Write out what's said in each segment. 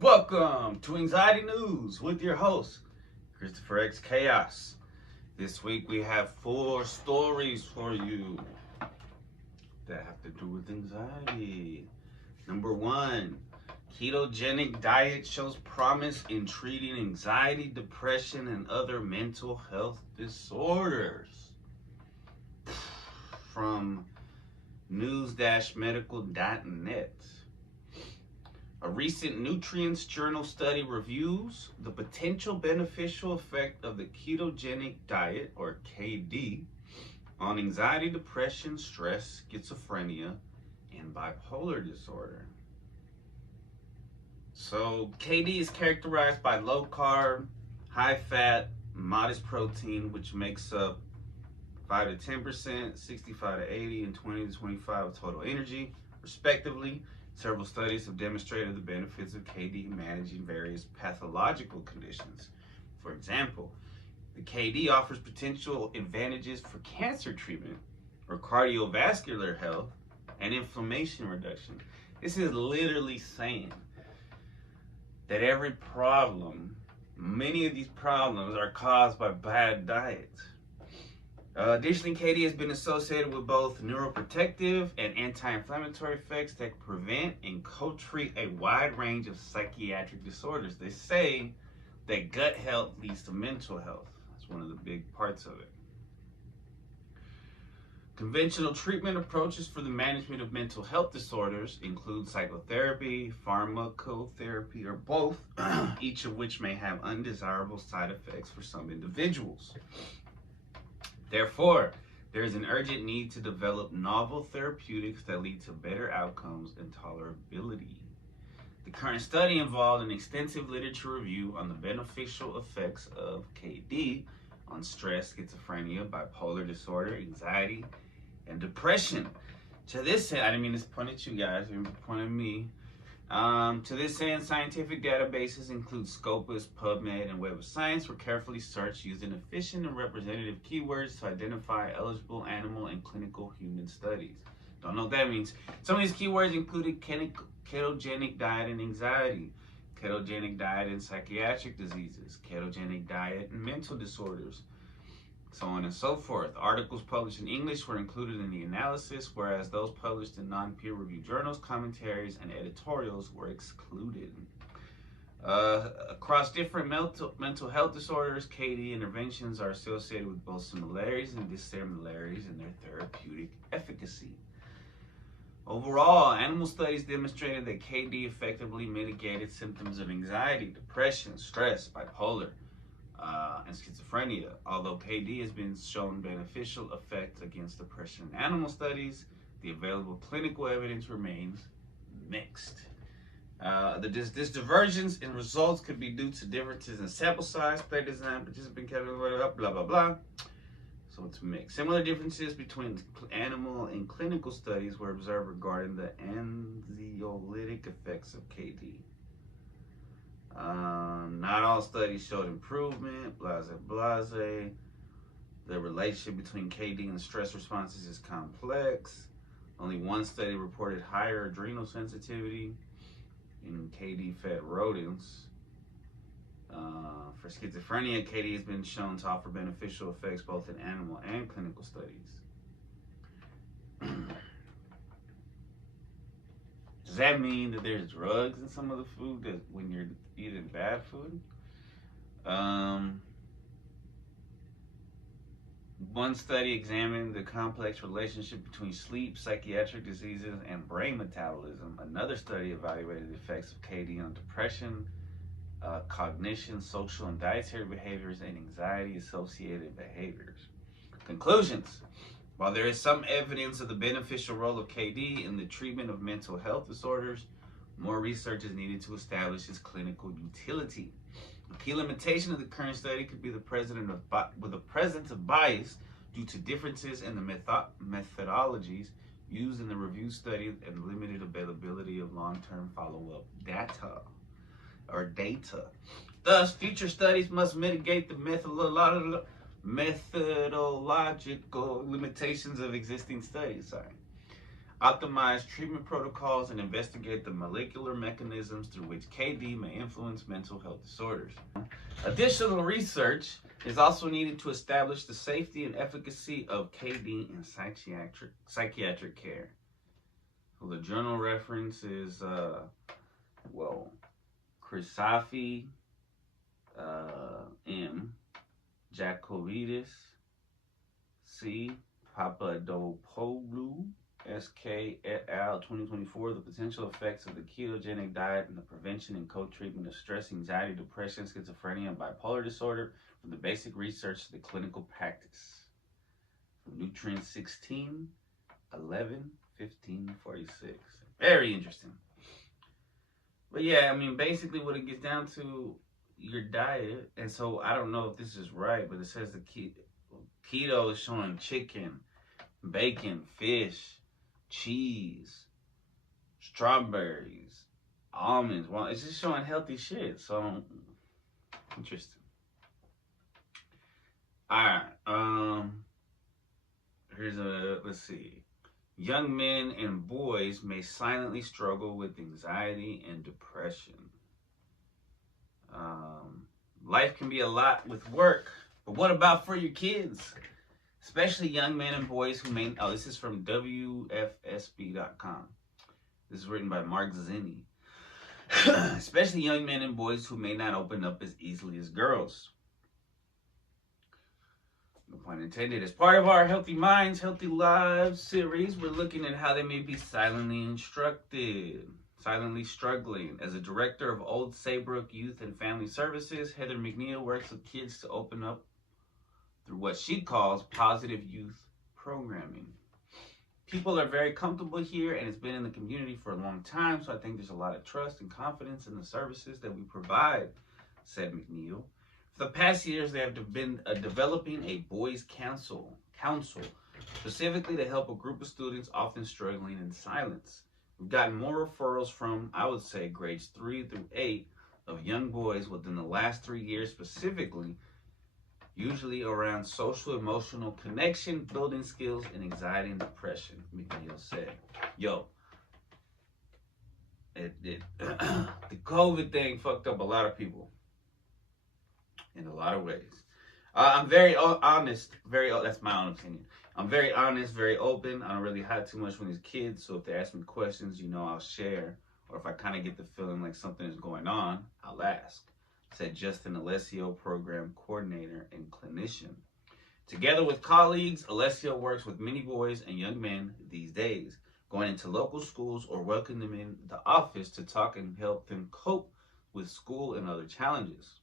Welcome to Anxiety News with your host, Christopher X Chaos. This week we have 4 stories for you that have to do with anxiety. Number 1, ketogenic diet shows promise in treating anxiety, depression, and other mental health disorders. From news-medical.net. A recent Nutrients Journal study reviews the potential beneficial effect of the ketogenic diet, or KD, on anxiety, depression, stress, schizophrenia, and bipolar disorder. So KD is characterized by low carb, high fat, modest protein, which makes up 5 to 10%, 65 to 80, and 20 to 25 of total energy, respectively. Several studies have demonstrated the benefits of KD managing various pathological conditions. For example, the KD offers potential advantages for cancer treatment or cardiovascular health and inflammation reduction. This is literally saying that many of these problems are caused by bad diets. Additionally, KD has been associated with both neuroprotective and anti-inflammatory effects that prevent and co-treat a wide range of psychiatric disorders. They say that gut health leads to mental health. That's one of the big parts of it. Conventional treatment approaches for the management of mental health disorders include psychotherapy, pharmacotherapy, or both, each of which may have undesirable side effects for some individuals. Therefore, there is an urgent need to develop novel therapeutics that lead to better outcomes and tolerability. The current study involved an extensive literature review on the beneficial effects of KD on stress, schizophrenia, bipolar disorder, anxiety, and depression. To this end, I didn't mean to point at you guys, you pointed at me. To this end, scientific databases include Scopus, PubMed, and Web of Science were carefully searched using efficient and representative keywords to identify eligible animal and clinical human studies. Don't know what that means. Some of these keywords included ketogenic diet and anxiety, ketogenic diet and psychiatric diseases, ketogenic diet and mental disorders, so on and so forth. Articles published in English were included in the analysis, whereas those published in non-peer-reviewed journals, commentaries, and editorials were excluded. Across different mental health disorders, KD interventions are associated with both similarities and dissimilarities in their therapeutic efficacy. Overall, animal studies demonstrated that KD effectively mitigated symptoms of anxiety, depression, stress, bipolar, and schizophrenia. Although KD has been shown beneficial effects against depression in animal studies, the available clinical evidence remains mixed. This divergence in results could be due to differences in sample size, study design, participant category, blah, blah, blah. So it's mixed. Similar differences between animal and clinical studies were observed regarding the anxiolytic effects of KD. Not all studies showed improvement, blase. The relationship between KD and stress responses is complex. Only one study reported higher adrenal sensitivity in KD-fed rodents. For schizophrenia, KD has been shown to offer beneficial effects both in animal and clinical studies. Does that mean that there's drugs in some of the food that when you're eating bad food? One study examined the complex relationship between sleep, psychiatric diseases, and brain metabolism. Another study evaluated the effects of KD on depression, cognition, social and dietary behaviors, and anxiety-associated behaviors. Conclusions. While there is some evidence of the beneficial role of KD in the treatment of mental health disorders, more research is needed to establish its clinical utility. A key limitation of the current study could be the presence of bias due to differences in the methodologies used in the review study and limited availability of long-term follow-up data. Thus, future studies must mitigate the methodological limitations of existing studies. optimize treatment protocols, and investigate the molecular mechanisms through which KD may influence mental health disorders. Additional research is also needed to establish the safety and efficacy of KD in psychiatric care. So the journal reference is, Chrysafi, M. Jacobidis, C. Papadopoulou, S.K. et al. 2024, the potential effects of the ketogenic diet and the prevention and co-treatment of stress, anxiety, depression, schizophrenia, and bipolar disorder, from the basic research to the clinical practice. From Nutrient 16, 11, 15, 46. Very interesting. But yeah, I mean, basically what it gets down to, your diet. And so I don't know if this is right, but it says the keto is showing chicken, bacon, fish, cheese, strawberries, almonds. Well, it's just showing healthy shit. So interesting. All right. Let's see. Young men and boys may silently struggle with anxiety and depression. Life can be a lot with work, but what about for your kids? Especially young men and boys who may... Oh, this is from WFSB.com. This is written by Mark Zinni. Especially young men and boys who may not open up as easily as girls. No pun intended. As part of our Healthy Minds, Healthy Lives series, we're looking at how they may be silently struggling. As a director of Old Saybrook Youth and Family Services, Heather McNeil works with kids to open up through what she calls positive youth programming. People are very comfortable here, and it's been in the community for a long time, so I think there's a lot of trust and confidence in the services that we provide, said McNeil. For the past years, they have been developing a boys' council, specifically to help a group of students often struggling in silence. We've gotten more referrals from, I would say, grades 3 through 8 of young boys within the last 3 years specifically, usually around social emotional connection, building skills, and anxiety and depression, McNeil said. Yo, the COVID thing fucked up a lot of people in a lot of ways. I'm very honest, that's my own opinion. I'm very honest, very open. I don't really hide too much from these kids, so if they ask me questions, I'll share. Or if I kind of get the feeling like something is going on, I'll ask, said Justin Alessio, program coordinator and clinician. Together with colleagues, Alessio works with many boys and young men these days, going into local schools or welcoming them in the office to talk and help them cope with school and other challenges.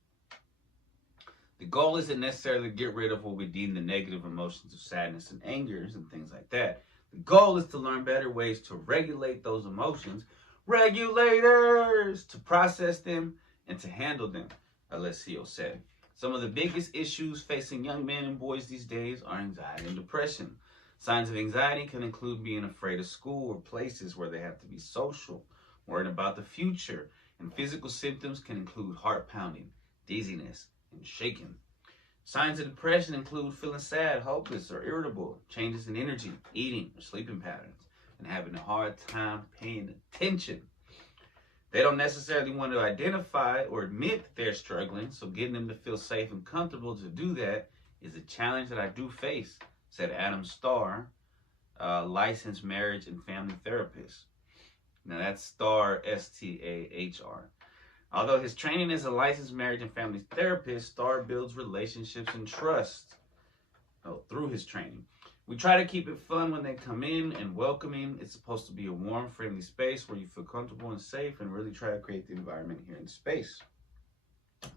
The goal isn't necessarily to get rid of what we deem the negative emotions of sadness and anger and things like that. The goal is to learn better ways to regulate those emotions, regulators, to process them and to handle them, Alessio said. Some of the biggest issues facing young men and boys these days are anxiety and depression. Signs of anxiety can include being afraid of school or places where they have to be social, worrying about the future, and physical symptoms can include heart pounding, dizziness, and shaking. Signs of depression include feeling sad, hopeless, or irritable, changes in energy, eating, or sleeping patterns, and having a hard time paying attention. They don't necessarily want to identify or admit that they're struggling, so getting them to feel safe and comfortable to do that is a challenge that I do face, said Adam Starr, licensed marriage and family therapist. Now that's Starr, S-T-A-H-R. Although his training as a licensed marriage and family therapist, Starr builds relationships and trust through his training. We try to keep it fun when they come in and welcoming. It's supposed to be a warm, friendly space where you feel comfortable and safe, and really try to create the environment here in space.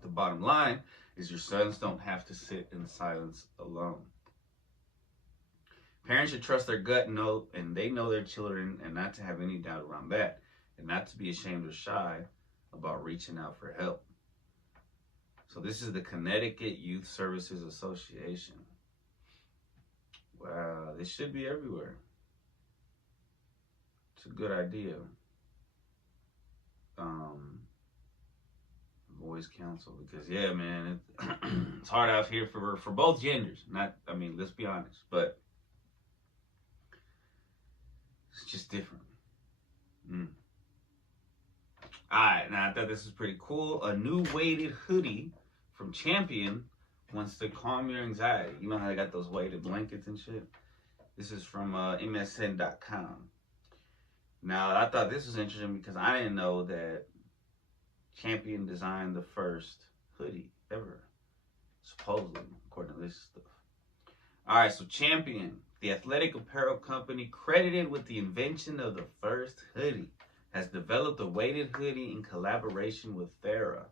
The bottom line is your sons don't have to sit in silence alone. Parents should trust their gut and they know their children, and not to have any doubt around that, and not to be ashamed or shy about reaching out for help. So this is the Connecticut Youth Services Association. Wow, this should be everywhere. It's a good idea. Boys Council, because yeah, man, it's hard out here for both genders. Let's be honest, but It's just different. Alright, now I thought this was pretty cool. A new weighted hoodie from Champion wants to calm your anxiety. You know how they got those weighted blankets and shit? This is from MSN.com. Now, I thought this was interesting because I didn't know that Champion designed the first hoodie ever, supposedly, according to this stuff. All right, so Champion, the athletic apparel company credited with the invention of the first hoodie, has developed a weighted hoodie in collaboration with Thera.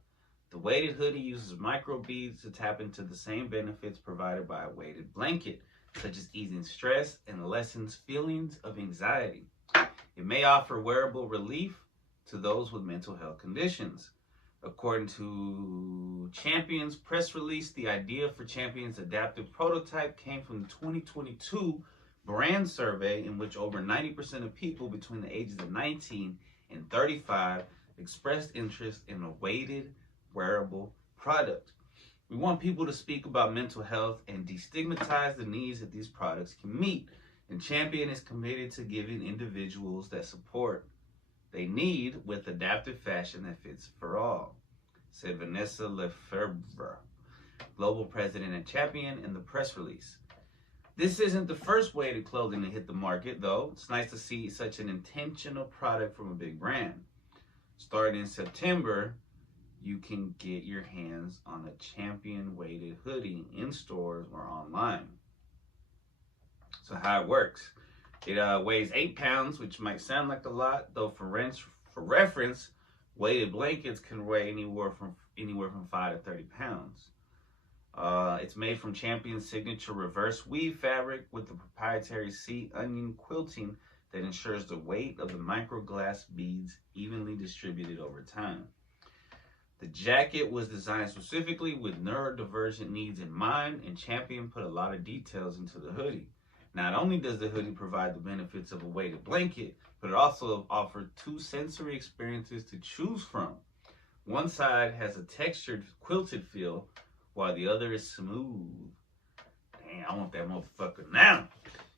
The weighted hoodie uses microbeads to tap into the same benefits provided by a weighted blanket, such as easing stress and lessens feelings of anxiety. It may offer wearable relief to those with mental health conditions. According to Champion's press release, the idea for Champion's adaptive prototype came from the 2022 brand survey, in which over 90% of people between the ages of 19 and 35 expressed interest in a weighted wearable product. We want people to speak about mental health and destigmatize the needs that these products can meet. And Champion is committed to giving individuals that support they need with adaptive fashion that fits for all, said Vanessa Lefebvre, global president at Champion, in the press release. This isn't the first weighted clothing to hit the market, though. It's nice to see such an intentional product from a big brand. Starting in September, you can get your hands on a Champion weighted hoodie in stores or online. So how it works. It weighs 8 pounds, which might sound like a lot, though for reference, weighted blankets can weigh anywhere from 5 to 30 pounds. It's made from Champion's signature reverse weave fabric with the proprietary sea onion quilting that ensures the weight of the microglass beads evenly distributed over time. The jacket was designed specifically with neurodivergent needs in mind, and Champion put a lot of details into the hoodie. Not only does the hoodie provide the benefits of a weighted blanket, but it also offers 2 sensory experiences to choose from. One side has a textured, quilted feel, while the other is smooth. Damn, I want that motherfucker now.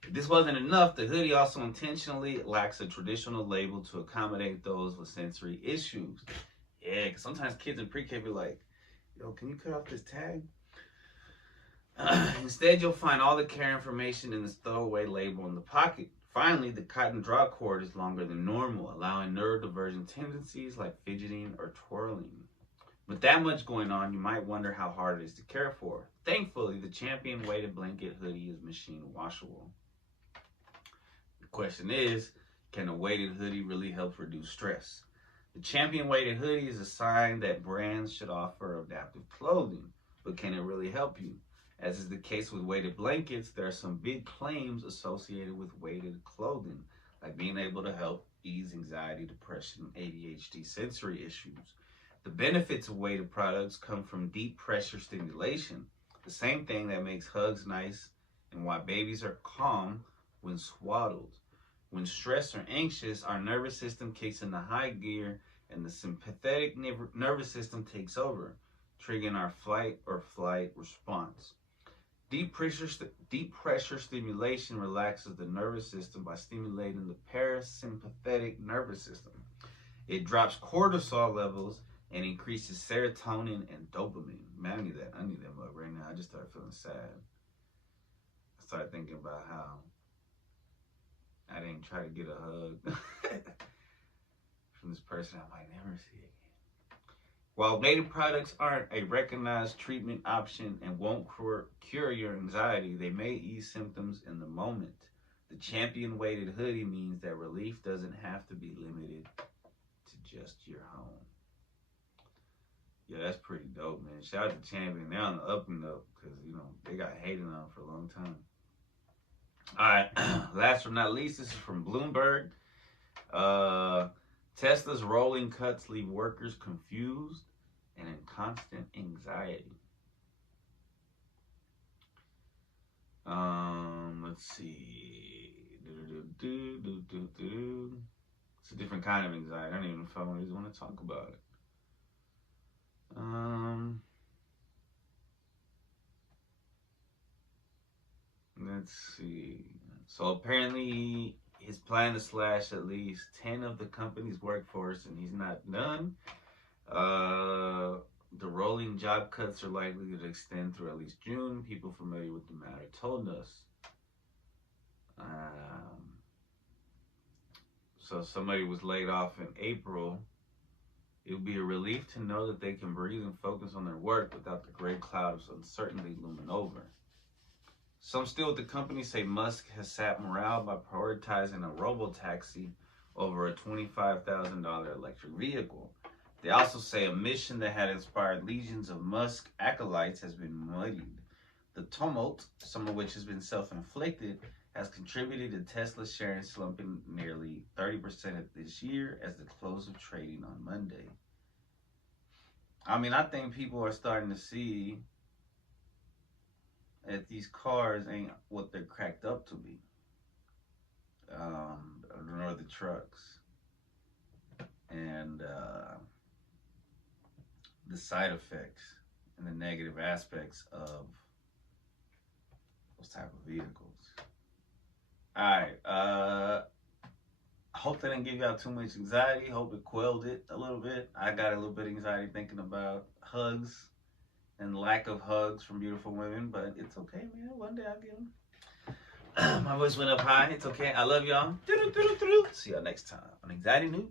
If this wasn't enough, the hoodie also intentionally lacks a traditional label to accommodate those with sensory issues. Yeah, because sometimes kids in pre-K be like, yo, can you cut off this tag? Instead, you'll find all the care information in this throwaway label in the pocket. Finally, the cotton draw cord is longer than normal, allowing neurodivergent tendencies like fidgeting or twirling. With that much going on, you might wonder how hard it is to care for. Thankfully, the Champion weighted blanket hoodie is machine washable. The question is, can a weighted hoodie really help reduce stress? The Champion weighted hoodie is a sign that brands should offer adaptive clothing, but can it really help you? As is the case with weighted blankets, there are some big claims associated with weighted clothing, like being able to help ease anxiety, depression, ADHD, sensory issues. The benefits of weighted products come from deep pressure stimulation, the same thing that makes hugs nice and why babies are calm when swaddled. When stressed or anxious, our nervous system kicks into high gear and the sympathetic nervous system takes over, triggering our fight or flight response. Deep pressure stimulation relaxes the nervous system by stimulating the parasympathetic nervous system. It drops cortisol levels and increases serotonin and dopamine. Man, I need that mug right now. I just started feeling sad. I started thinking about how I didn't try to get a hug from this person I might never see again. While weighted products aren't a recognized treatment option and won't cure your anxiety, they may ease symptoms in the moment. The Champion weighted hoodie means that relief doesn't have to be limited to just your home. Yeah, that's pretty dope, man. Shout out to Champion. They're on the up and up because, you know, they got hated on for a long time. All right, last but not least, this is from Bloomberg. Tesla's rolling cuts leave workers confused and in constant anxiety. Let's see. It's a different kind of anxiety. I don't even know if I really want to talk about it. Let's see. So apparently His plan to slash at least 10 of the company's workforce, and he's not done. The rolling job cuts are likely to extend through at least June. People familiar with the matter told us. So somebody was laid off in April. It would be a relief to know that they can breathe and focus on their work without the gray cloud of uncertainty looming over. Some still at the company say Musk has sapped morale by prioritizing a robo-taxi over a $25,000 electric vehicle. They also say a mission that had inspired legions of Musk acolytes has been muddied. The tumult, some of which has been self-inflicted, has contributed to Tesla's shares slumping nearly 30% this year as the close of trading on Monday. I mean, I think people are starting to see that these cars ain't what they're cracked up to be, nor the trucks. And the side effects and the negative aspects of those type of vehicles. All right. I hope that didn't give y'all too much anxiety. Hope it quelled it a little bit. I got a little bit of anxiety thinking about hugs and lack of hugs from beautiful women, but it's okay, man. One day I'll get them. My voice went up high. It's okay. I love y'all. See y'all next time on Anxiety News.